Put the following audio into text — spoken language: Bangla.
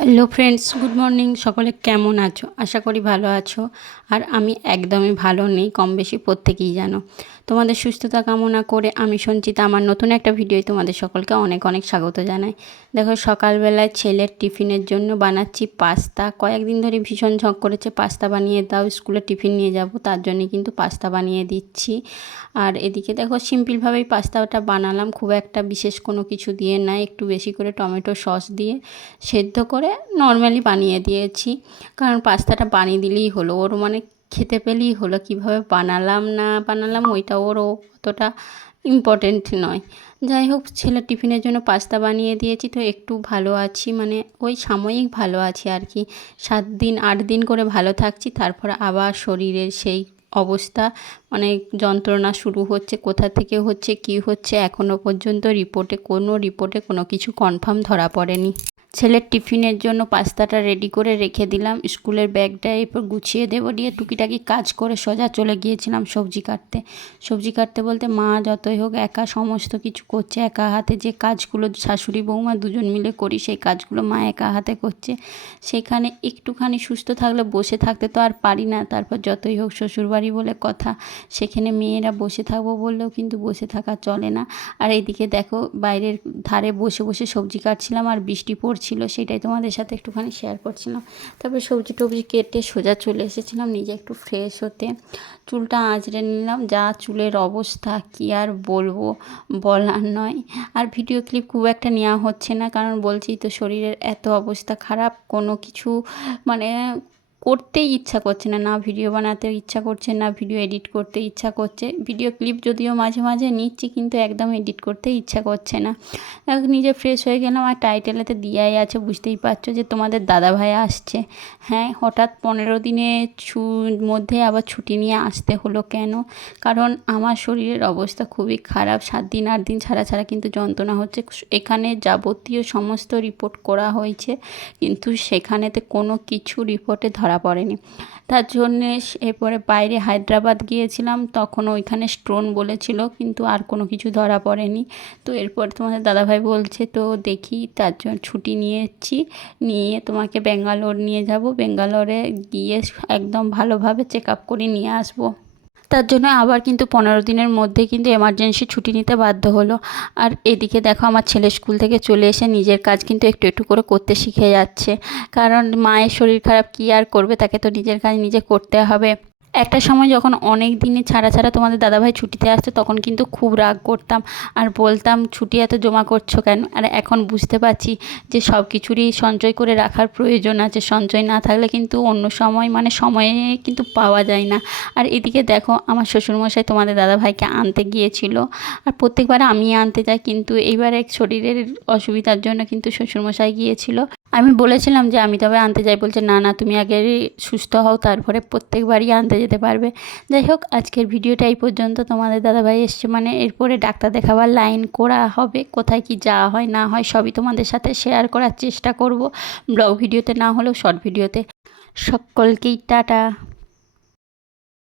Hello friends, good morning. সকলে কেমন আছো? আশা করি ভালো আছো। আর আমি একদমই ভালো নেই, কম বেশি প্রত্যেকেই জানো। তোমাদের সুস্থতা কামনা করে আমি সঞ্চিতা আমার নতুন একটা ভিডিওয় তোমাদের সকলকে অনেক অনেক স্বাগত জানাই। দেখো, সকালবেলায় ছেলের টিফিনের জন্য বানাচ্ছি পাস্তা। কয়েকদিন ধরে ভীষণ ঝক করেছে পাস্তা বানিয়ে দাও, স্কুলে টিফিন নিয়ে যাব, তার জন্যই কিন্তু পাস্তা বানিয়ে দিচ্ছি। আর এদিকে দেখো, সিম্পলভাবেই পাস্তাটা বানালাম, খুব একটা বিশেষ কোনো কিছু দিয়ে না, একটু বেশি করে টমেটো সস দিয়ে সেদ্ধ করে নর্মালি বানিয়ে দিয়েছি। কারণ পাস্তাটা বানিয়ে দিলেই হলো, ওর মানে খেতে পেলেই হলো। কিভাবে বানালাম না বানালাম ওইটা ওরও অতটা ইম্পর্টেন্ট নয়। যাই হোক, ছেলের টিফিনের জন্য পাস্তা বানিয়ে দিয়েছি, তো একটু ভালো আছি, মানে ওই সাময়িক ভালো আছি আর কি। 7 দিন 8 দিন করে ভালো থাকছি, তারপর আবার শরীরের সেই অবস্থা, মানে যন্ত্রণা শুরু হচ্ছে। কোথা থেকে হচ্ছে কী হচ্ছে এখনও পর্যন্ত রিপোর্টে কোনো কিছু কনফার্ম ধরা পড়েনি। ছেলের টিফিনের জন্য পাস্তাটা রেডি করে রেখে দিলাম, স্কুলের ব্যাগটা এরপর গুছিয়ে দেবো, দিয়ে টুকিটাকি কাজ করে সোজা চলে গিয়েছিলাম সবজি কাটতে বলতে মা যতই হোক একা সমস্ত কিছু করছে, একা হাতে যে কাজগুলো শাশুড়ি বৌমা দুজন মিলে করি সেই কাজগুলো মা একা হাতে করছে। সেখানে একটুখানি সুস্থ থাকলে বসে থাকতে তো আর পারি না। তারপর যতই হোক শ্বশুরবাড়ি বলে কথা, সেখানে মেয়েরা বসে থাকবো বললেও কিন্তু বসে থাকা চলে না। আর এইদিকে দেখো, বাইরের ধারে বসে বসে সবজি কাটছিলাম আর বৃষ্টি পড়ছিল, সেটাই তোমাদের সাথে একটুখানি শেয়ার করছিলাম। তারপর সবজি টবজি কেটে সোজা চলে এসেছিলাম নিজে একটু ফ্রেশ হতে। চুলটা আঁচড়ে নিলাম, যা চুলের অবস্থা কী আর বলবো, বলার নয়। আর ভিডিও ক্লিপ খুব একটা নেওয়া হচ্ছে না, কারণ বলছি তো শরীরের এত অবস্থা খারাপ, কোনো কিছু মানে করতেই ইচ্ছা করছে না, না ভিডিও বানাতে ইচ্ছা করছে, না ভিডিও এডিট করতে ইচ্ছা করছে। ভিডিও ক্লিপ যদিও মাঝে মাঝে নিচ্ছি, কিন্তু একদম এডিট করতে ইচ্ছা করছে না। নিজে ফ্রেশ হয়ে গেলাম, আর টাইটেলেতে দিয়াই আছে, বুঝতেই পারছো যে তোমাদের দাদাভাই আসছে। হ্যাঁ, হঠাৎ 15 দিনের মধ্যে আবার ছুটি নিয়ে আসতে হলো কেন? কারণ আমার শরীরের অবস্থা খুবই খারাপ, 7 দিন 8 দিন ছাড়া ছাড়া কিন্তু যন্ত্রণা হচ্ছে। এখানে যাবতীয় সমস্ত রিপোর্ট করা হয়েছে, কিন্তু সেখানেতে কোনো কিছু রিপোর্টে ধরা পড়েনি। তার জন্যে এরপরে বাইরে হায়দ্রাবাদ গিয়েছিলাম, তখন ওইখানে স্টোন বলেছিল, কিন্তু আর কোনো কিছু ধরা পড়েনি। তো এরপর তোমাদের দাদাভাই বলছে, তো দেখি, তার জন্য ছুটি নিয়েছি, নিয়ে তোমাকে ব্যাঙ্গালোর নিয়ে যাব, ব্যাঙ্গালোরে গিয়ে একদম ভালোভাবে চেক আপ করে নিয়ে আসবো। তার জন্য আবার কিন্তু 15 দিনের মধ্যে কিন্তু এমার্জেন্সি ছুটি নিতে বাধ্য হলো। আর এদিকে দেখো, আমার ছেলে স্কুল থেকে চলে এসে নিজের কাজ কিন্তু একটু একটু করে করতে শিখে যাচ্ছে, কারণ মায়ের শরীর খারাপ, কী আর করবে, তাকে তো নিজের কাজ নিজে করতে হবে। একটা সময় যখন অনেক দিনে ছাড়া ছাড়া তোমাদের দাদাভাই ছুটিতে আসতো, তখন কিন্তু খুব রাগ করতাম আর বলতাম ছুটি এত জমা করছো কেন। আর এখন বুঝতে পারছি যে সব কিছুরই সঞ্চয় করে রাখার প্রয়োজন আছে, সঞ্চয় না থাকলে কিন্তু অন্য সময় মানে সময়ে কিন্তু পাওয়া যায় না। আর এদিকে দেখো, আমার শ্বশুরমশাই তোমাদের দাদাভাইকে আনতে গিয়েছিল, আর প্রত্যেকবার আমি আনতে যাই, কিন্তু এইবারে শরীরের অসুবিধার জন্য কিন্তু শ্বশুরমশাই গিয়েছিল। আমি বলেছিলাম যে আমি তবে আনতে যাই, বলছে না না, তুমি আগে সুস্থ হও, তারপরে প্রত্যেকবারই আনতে যেতে পারবে। যাই হোক, আজকের ভিডিওটা এই পর্যন্ত। তোমাদের দাদাভাই এসছে মানে এরপরে ডাক্তার দেখাবার লাইন করা হবে, কোথায় কি যাওয়া হয় না হয় সবই তোমাদের সাথে শেয়ার করার চেষ্টা করব, ব্লগ ভিডিওতে না হলেও শর্ট ভিডিওতে। সকলকেই টাটা।